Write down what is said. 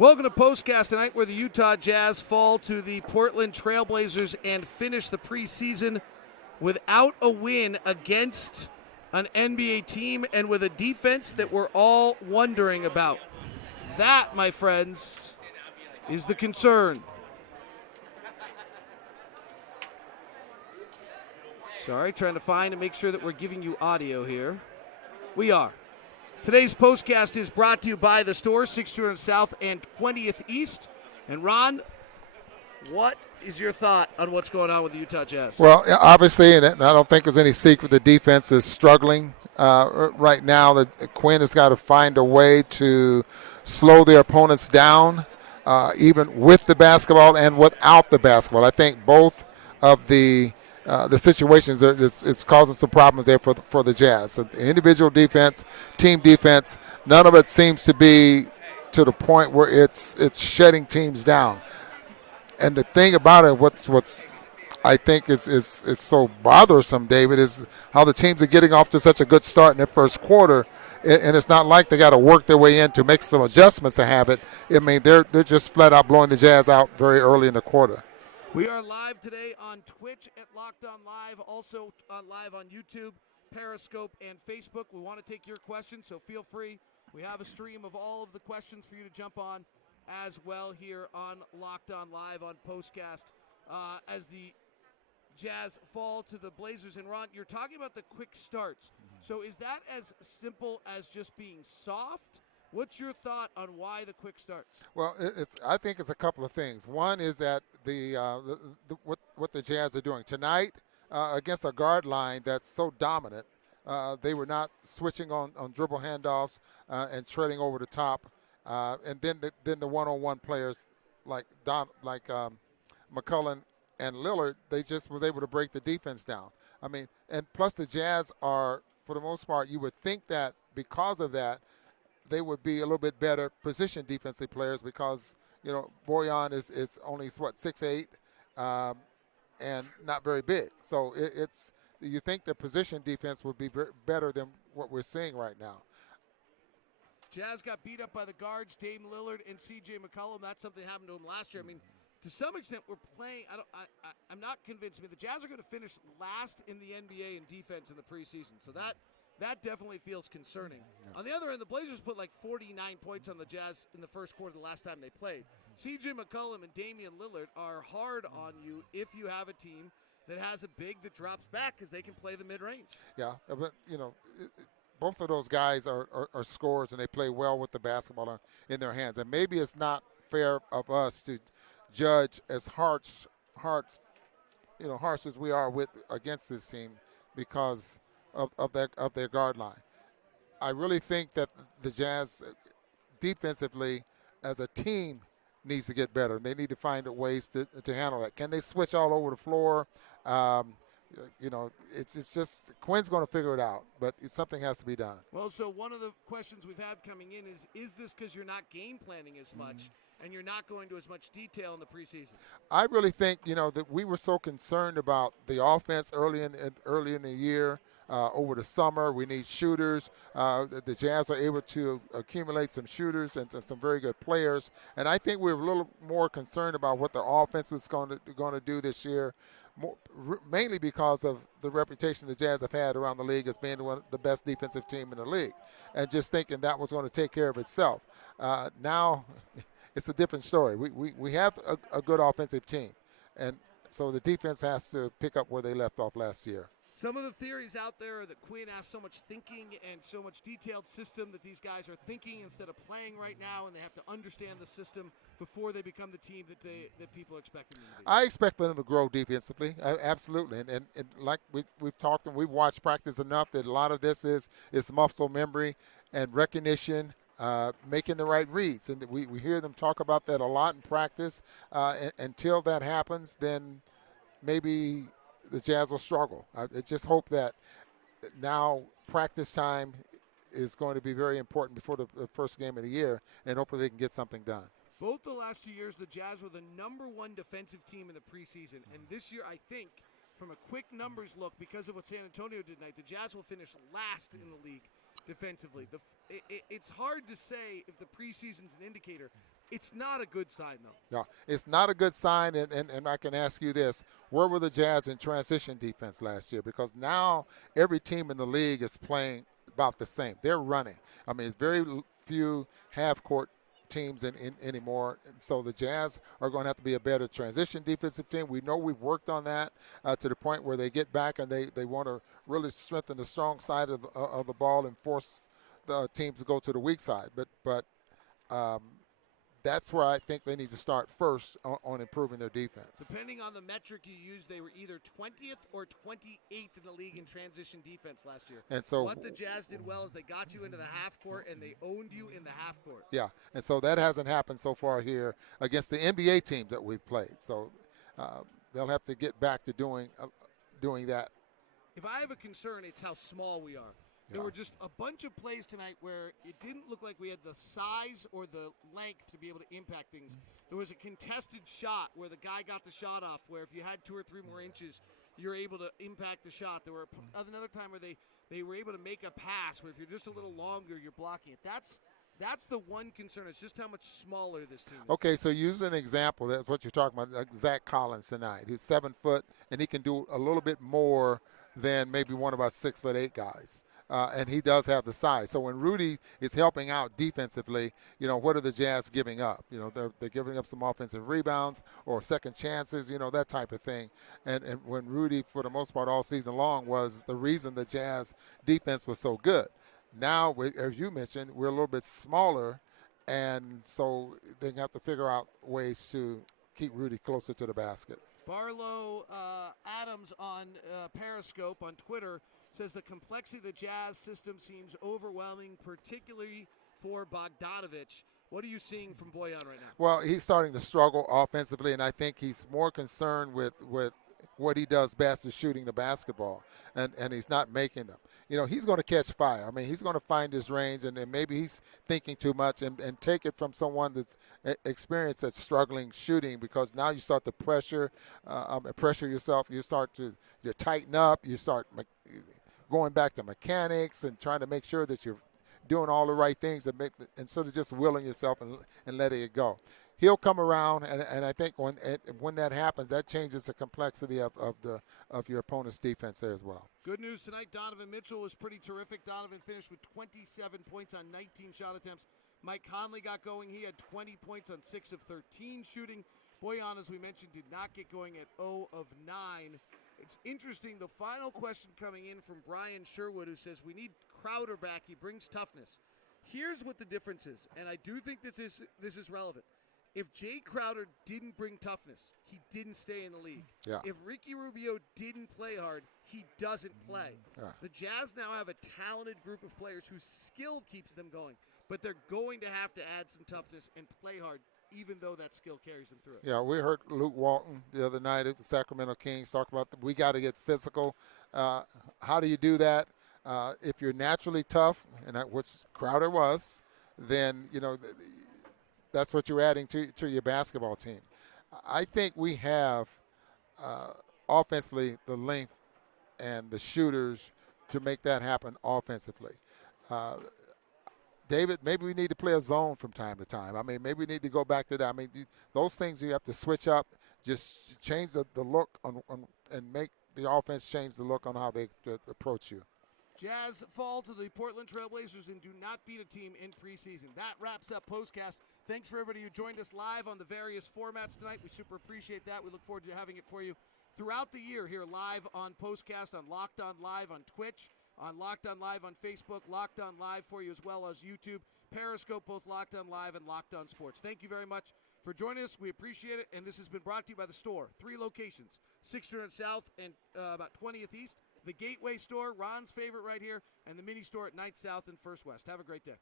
Welcome to POSTCAST tonight, where the Utah Jazz fall to the Portland Trailblazers and finish the preseason without a win against an NBA team and with a defense that we're all wondering about. That, my friends, is the concern. Sorry, trying to find and make sure that we're giving you audio here. We are. Today's postcast is brought to you by the store, 600 South and 20th East. And Ron, what is your thought on what's going on with the Utah Jazz? Well, obviously, and I don't think there's any secret, the defense is struggling right now. Quinn has got to find a way to slow their opponents down, even with the basketball and without the basketball. I think both of the situations it's causing some problems there for the Jazz. So the individual defense, team defense, none of it seems to be to the point where it's shutting teams down. And the thing about it, what's I think is so bothersome, David, is how the teams are getting off to such a good start in their first quarter, and it's not like they got to work their way in to make some adjustments to have it. I mean, they're just flat out blowing the Jazz out very early in the quarter. We are live today on Twitch at Locked On Live, also live on YouTube, Periscope, and Facebook. We want to take your questions, so feel free. We have a stream of all of the questions for you to jump on as well here on Locked On Live on POSTCAST. As the Jazz fall to the Blazers, and Ron, you're talking about the quick starts. So is that as simple as just being soft? What's your thought on why the quick starts? Well, I think it's a couple of things. One is that what the Jazz are doing tonight against a guard line that's so dominant. They were not switching on dribble handoffs and treading over the top, and then the one-on-one players like McCullough and Lillard, they just was able to break the defense down. I mean, and plus the Jazz are, for the most part, you would think that because of that, they would be a little bit better position defensive players because, you know, Bojan is only, 6'8", and not very big. So you think the position defense would be better than what we're seeing right now. Jazz got beat up by the guards, Dame Lillard and C.J. McCollum. That's something that happened to him last year. I mean, to some extent, we're playing. I'm not convinced. I mean, the Jazz are going to finish last in the NBA in defense in the preseason. So that definitely feels concerning. Yeah. On the other end, the Blazers put like 49 points on the Jazz in the first quarter the last time they played. C.J. McCollum and Damian Lillard are hard on you if you have a team that has a big that drops back because they can play the mid-range. Yeah, but, you know, both of those guys are scorers, and they play well with the basketball in their hands. And maybe it's not fair of us to judge as harsh as we are against this team because of their guard line. I really think that the Jazz defensively as a team needs to get better. They need to find ways to handle that. Can they switch all over the floor? You know, it's just Quinn's going to figure it out, but something has to be done. Well, so one of the questions we've had coming in is this because you're not game planning as much and you're not going to as much detail in the preseason? I really think, you know, that we were so concerned about the offense early in the year. Over the summer, we need shooters. The Jazz are able to accumulate some shooters and some very good players. And I think we're a little more concerned about what the offense was going to do this year, mainly because of the reputation the Jazz have had around the league as being one of the best defensive team in the league, and just thinking that was going to take care of itself. Now it's a different story. We have a good offensive team, and so the defense has to pick up where they left off last year. Some of the theories out there are that Quinn has so much thinking and so much detailed system that these guys are thinking instead of playing right now, and they have to understand the system before they become the team that people expect them to be. I expect them to grow defensively, absolutely. And like we've talked and we've watched practice enough that a lot of this is muscle memory and recognition, making the right reads. And we hear them talk about that a lot in practice. Until that happens, then maybe the Jazz will struggle. I just hope that now practice time is going to be very important before the first game of the year, and hopefully they can get something done. Both the last 2 years, the Jazz were the #1 defensive team in the preseason. And this year, I think, from a quick numbers look, because of what San Antonio did tonight, the Jazz will finish last in the league defensively. It's hard to say if the preseason's an indicator. It's not a good sign, though. Yeah, it's not a good sign, and I can ask you this. Where were the Jazz in transition defense last year? Because now every team in the league is playing about the same. They're running. I mean, it's very few half-court teams anymore. And so the Jazz are going to have to be a better transition defensive team. We know we've worked on that to the point where they get back and they want to really strengthen the strong side of the ball and force the teams to go to the weak side. But that's where I think they need to start first on improving their defense. Depending on the metric you use, they were either 20th or 28th in the league in transition defense last year. And so what the Jazz did well is they got you into the half court and they owned you in the half court. Yeah, and so that hasn't happened so far here against the NBA teams that we've played. So they'll have to get back to doing that. If I have a concern, it's how small we are. There were just a bunch of plays tonight where it didn't look like we had the size or the length to be able to impact things. There was a contested shot where the guy got the shot off, where if you had 2 or 3 more inches, you're able to impact the shot. There were another time where they were able to make a pass where if you're just a little longer, you're blocking it. That's the one concern. It's just how much smaller this team is. Okay, so use an example. That's what you're talking about. Like Zach Collins tonight, who's 7 foot, and he can do a little bit more than maybe one of our 6'8" guys. And he does have the size. So when Rudy is helping out defensively, what are the Jazz giving up? They're giving up some offensive rebounds or second chances, that type of thing. And when Rudy, for the most part, all season long, was the reason the Jazz defense was so good. Now, as you mentioned, we're a little bit smaller, and so they have to figure out ways to keep Rudy closer to the basket. Barlow Adams on Periscope on Twitter says the complexity of the Jazz system seems overwhelming, particularly for Bogdanovich. What are you seeing from Bojan right now? Well, he's starting to struggle offensively, and I think he's more concerned with what he does best is shooting the basketball, and he's not making them. He's going to catch fire. I mean, he's going to find his range, and maybe he's thinking too much and take it from someone that's experienced at struggling shooting, because now you start to pressure yourself. You tighten up. You start going back to mechanics and trying to make sure that you're doing all the right things instead of just willing yourself and letting it go. He'll come around, and I think when that happens, that changes the complexity of your opponent's defense there as well. Good news tonight, Donovan Mitchell was pretty terrific. Donovan finished with 27 points on 19 shot attempts. Mike Conley got going. He had 20 points on 6 of 13 shooting. Bojan, as we mentioned, did not get going at 0 of 9. It's interesting, the final question coming in from Brian Sherwood, who says, we need Crowder back. He brings toughness. Here's what the difference is, and I do think this is relevant. If Jay Crowder didn't bring toughness, he didn't stay in the league. Yeah. If Ricky Rubio didn't play hard, he doesn't play. Yeah. The Jazz now have a talented group of players whose skill keeps them going, but they're going to have to add some toughness and play hard, even though that skill carries them through. Yeah, we heard Luke Walton the other night at the Sacramento Kings talk about we got to get physical. How do you do that? If you're naturally tough, and which Crowder was, then that's what you're adding to your basketball team. I think we have offensively the length and the shooters to make that happen offensively. David, maybe we need to play a zone from time to time. I mean, maybe we need to go back to that. I mean, those things you have to switch up, just change the look and make the offense change the look on how they approach you. Jazz fall to the Portland Trailblazers and do not beat a team in preseason. That wraps up POSTCAST. Thanks for everybody who joined us live on the various formats tonight. We super appreciate that. We look forward to having it for you throughout the year here live on POSTCAST, on Locked On Live on Twitch, on Locked On Live on Facebook, Locked On Live for you as well as YouTube, Periscope, both Locked On Live and Locked On Sports. Thank you very much for joining us. We appreciate it, and this has been brought to you by The Store. 3 locations, 600 South and about 20th East, the Gateway Store, Ron's favorite right here, and the mini store at 9th South and First West. Have a great day.